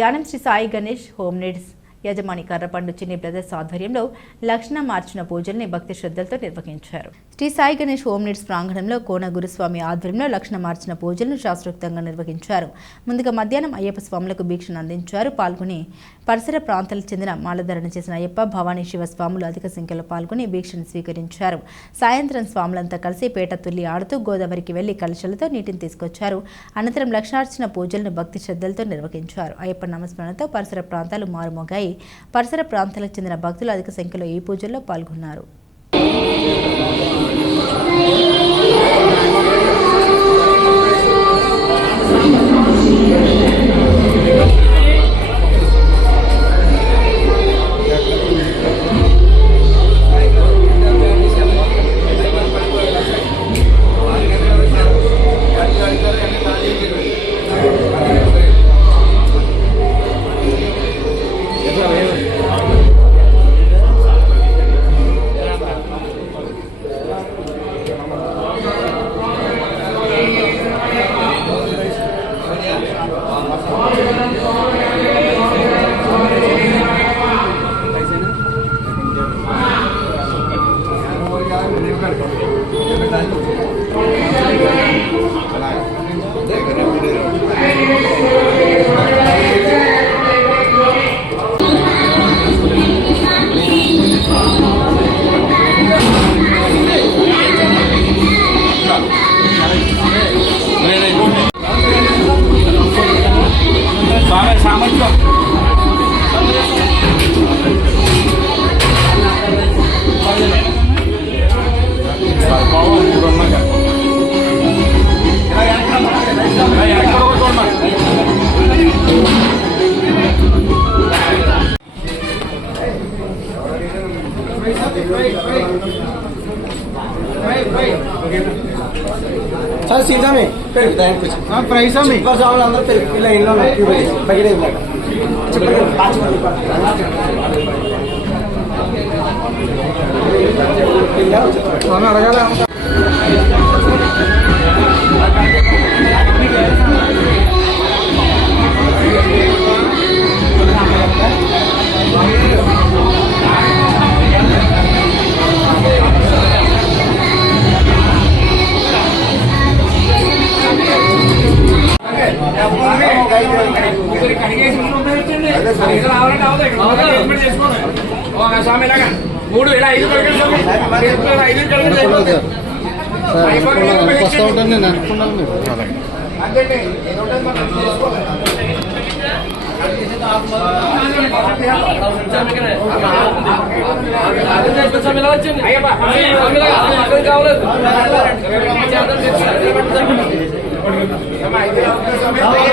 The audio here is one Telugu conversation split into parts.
Yanam Shri Sai Ganesh home needs. యజమాని కర్రపండు చిన్ని బ్రదర్స్ ఆధ్వర్యంలో లక్షణ మార్చిన పూజల్ని భక్తి శ్రద్ధలతో నిర్వహించారు. శ్రీ సాయి గణేష్ హోమ్ నీడ్స్ ప్రాంగణంలో కోన గురుస్వామి ఆధ్వర్యంలో లక్షణ మార్చిన పూజలను శాస్త్రోక్తంగా నిర్వహించారు. ముందుగా మధ్యాహ్నం అయ్యప్ప స్వాములకు భీక్షను అందించారు. పాల్గొని పరిసర ప్రాంతాలకు చెందిన మాలధారణ చేసిన అయ్యప్ప భవానీ శివ స్వాములు అధిక సంఖ్యలో పాల్గొని భీక్షను స్వీకరించారు. సాయంత్రం స్వాములంతా కలిసి పేట తుల్లి ఆడుతూ గోదావరికి వెళ్ళి కలశలతో నీటిని తీసుకొచ్చారు. అనంతరం లక్షణార్చన పూజలను భక్తి శ్రద్ధలతో నిర్వహించారు. అయ్యప్ప నామస్మరణతో పరిసర ప్రాంతాలు మారుమోగాయి. పరిసర ప్రాంతాలకు చెందిన భక్తులు అధిక సంఖ్యలో ఈ పూజల్లో పాల్గొన్నారు. సీజమే పెరుగు దానికి కొంచెం ప్రైస్ చిప్పర్ సాములు అందరూ పెరుగు. ఇలా ఇంట్లో ఇవ్వలేక చిప్పర్ అడగాల?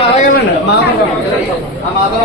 అలాగేనండి మాధవ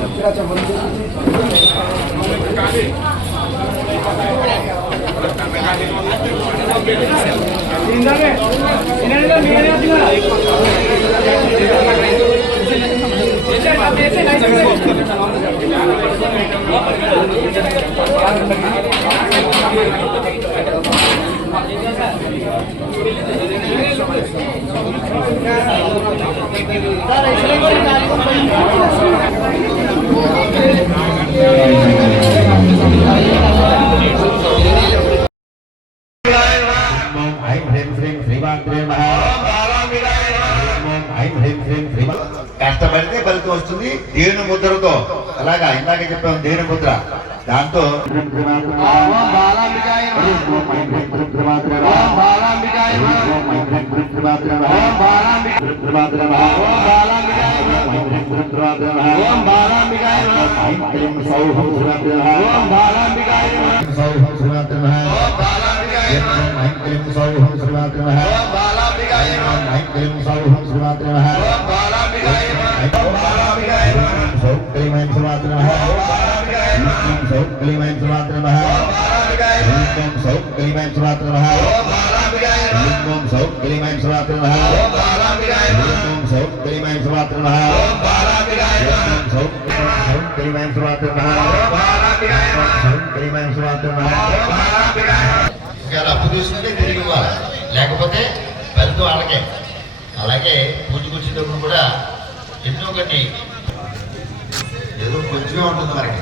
స్వామి ఐం ఇందాకే చెప్పాం దేవుని ముద్ర దాంతో సౌహం శ్రీమాత్రమ ఐం సౌహం శ్రీమాత్రమ సౌ క్రీం శ్రీమాత్రమ సౌం క్లీమాం సుమాత్ర నమః హ్రీం ఓం సౌం క్లీమాం సుమాత్ర నమః హ్రీం ఓం సౌం క్లీమాం సుమాత్ర నమః హ్రీం ఓం సౌం సౌం క్లీమాం సుమాత్ర నమః సౌం క్లీమాం సుమాత్ర నమః ఒకవేళ అప్పు తీసుకుంటే తిరిగి ఇవ్వాలి లేకపోతే ఫలితం వాళ్ళకే అలాగే పూజకు వచ్చేటప్పుడు కూడా ఎన్నో కొన్ని ఏదో కొంచెమే ఉంటుంది మనకి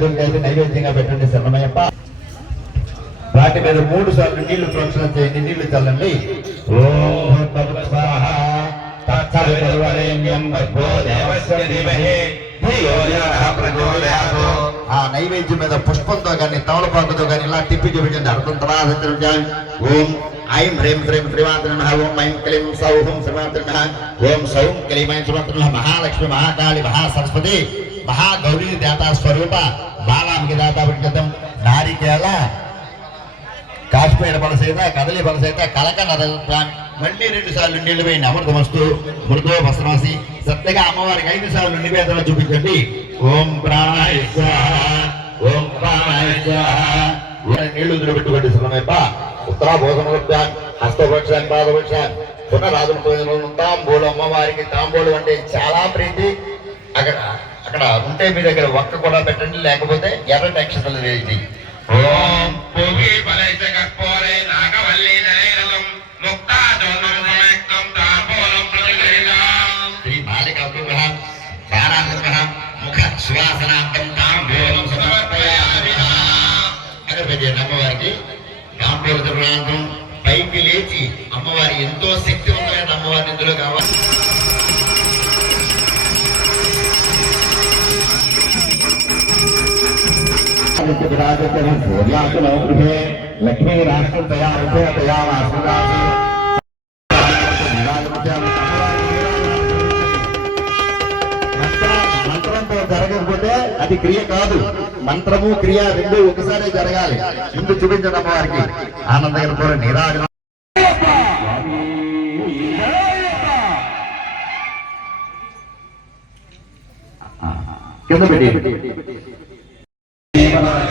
ధూపమాకరామయాగ్రహ నైవేద్యంగా పెట్టండి శరణమయ్యప్ప. వాటి మీద మూడు సార్లు నీళ్ళు ప్రోక్షణ చేయండి నీళ్ళు చల్లండి. ఆ నైవేద్యం మీద పుష్పంతో కానీ తమలపాకుతో కానీ ఇలా తిప్పి చూపించండి. అర్థం తరాసత్యం ఓం ఐం హ్రీం శ్రీం శ్రీమాతృ నమః. ఓం ఐం క్లీం సౌహం శ్రీమాతృ నమః. ఓం సౌం క్లీం ఐం శ్రీమాత్ర నమః. మహాలక్ష్మి మహాకాళి మహాసరస్వతి. మహాగౌరీ దేవతా స్వరూప బాలాంబి దాతా విజ్ఞతం నారికేళ కాశ్మీర బలసేత కదలి బలసేత కలక నరప్రాన్ మళ్ళీ రెండు సార్లు నీళ్ళు అమృత అమృతమస్తు మృదో భస్మాసి సత్యగా అమ్మవారికి ఐదు సార్లు నివేదన చూపించండి. ఓం ప్రాణాయ ఓం ప్రాణాయ నీళ్ళు నిలబెట్టుకోండి శ్రమేప ఉత్తరాభోగముద్యాన్ హస్తభక్షాన్ పాదభక్షాన్ పునరాజు తాంబూలు అమ్మవారికి తాంబూలు అంటే చాలా ప్రీతి. అక్కడ అక్కడ ఉంటే మీ దగ్గర ఒక్క కూడా పెట్టండి లేకపోతే ఎర్రటి అక్షతలు వేయండి ఓం నాగవల్లి తాంబూలం శ్రీ బాలికా ముఖ తాంబూలం సమర్పయామి అమ్మవారికి తాంబూల ప్రాంతం పైకి లేచి అమ్మవారి ఎంతో శక్తివంతమైన అమ్మవారిని ఇందులో కావాలి. లక్ష్మీ రాష్ట్రం తయారు మంత్రంతో జరగకపోతే అది క్రియ కాదు మంత్రము క్రియ రెండు ఒకసారి జరగాలి ముందు చూపించడం వారికి అమ్మవారికి కూడా నిరాజన కింద పెట్టి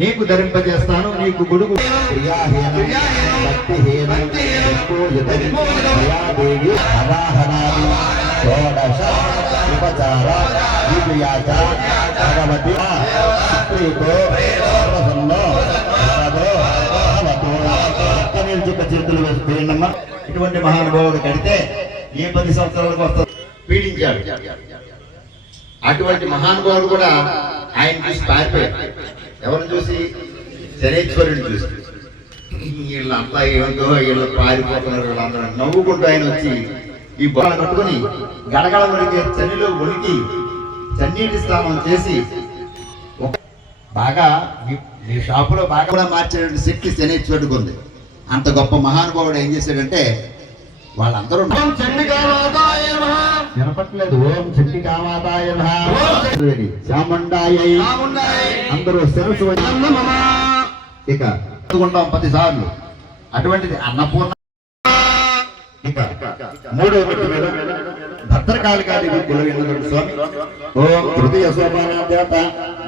నీకు ధరింపజేస్తాను నీకు గొడుగు ఇటువంటి మహానుభావుడు కడితే ఏ పది సంవత్సరాలకు వస్తుంది పీడించాడు. అటువంటి మహానుభావుడు కూడా ఆయన చూసి పారిపోయాడు. ఎవరిని చూసి? శనేశ్వరుని చూసి. వీళ్ళంతా ఏమిటో వీళ్ళు పారిపోతున్నారు వీళ్ళందరూ నవ్వుకుంటూ ఆయన వచ్చి ఈ బొమ్మ కట్టుకుని గడగడ వణికే చనిలో వణికి చన్నీటి స్నానం చేసి బాగా మీ- షాపులో బాగా కూడా మార్చేటువంటి శక్తి శనేశ్వరుడికి ఉంది. అంత గొప్ప మహానుభావుడు ఏం చేశాడంటే వాళ్ళందరూ వినపట్లేదు ఓం శక్తి కామాతాయ చాముండాయ అందరూ శిరస్సు వంచి- ఇక చదువుకుంటాం పది సార్లు అటువంటిది అన్నపూర్ణ. ఇక మూడో మెట్టు మీద భద్రకాళికాది కొలువైనటువంటి స్వామి. ఓం తృతీయ సోపాన దేవత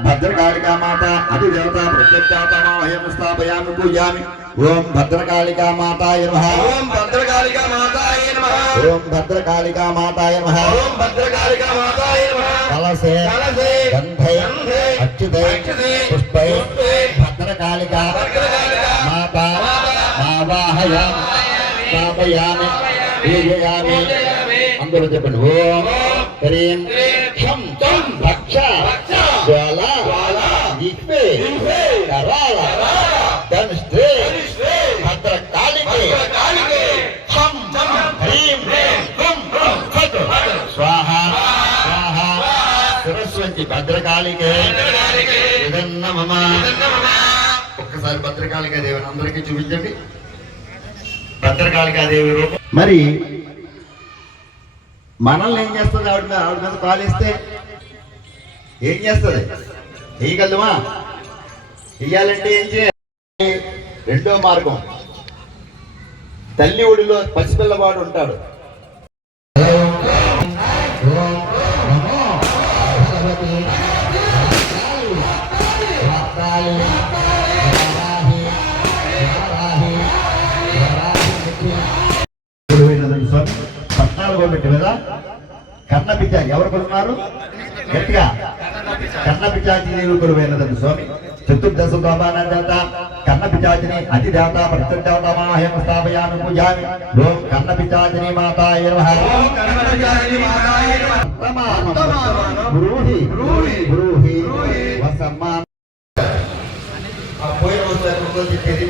భద్రకాళికా మాత అతి దేవత ప్రత్యక్షాతమాహయం స్థాపయామి పూజామి. ఓం భద్రకాళికా నమః. ఓం భద్రకాళికా నమః ఓం భద్రకాళికా మాతాయ నమః. ఓం భద్రకాళికా మాతాయ నమః. కలసే కలసే గంధై అచ్యుతై పుష్పై భద్రకాళిక మాత మావాహయ స్థాపయామి పూజయామి అందరూ చెప్పండి. ఓం హ్రీం క్షం భక్ష జ్వాల జిహ్వే సరస్వతి భద్రకాళికే. మమ. ఒక్కసారి భద్రకాళికా దేవిని అందరికీ చూపించండి. భద్రకాళికా దేవి రూపం. మరి మనల్ని ఏం చేస్తుంది ఆవిడ మీద? ఆవిడ మీద కాలేస్తే ఏం చేస్తుంది? వేయగలమా వెయ్యాలంటే ఏం చేయాలి? రెండో మార్గం. తల్లి ఒడిలో పసిపిల్లవాడు ఉంటాడు. కన్న పిచ్చాచి ఎవరు కొడుతున్నారు గట్టిగా కన్న పిచాచి నీవు స్వామి. చతుర్దశ దేవత కన్న పిచాచిని అతి దేవత ప్రత్యుదేవత మాహేమ స్థాపయాను పూజామి. ఓం కన్న పిచాచిని మాతాయ నమః. బ్రూహి. బ్రూహి. వసమ్మాన్ పోయిన వస్తారు చెప్పేది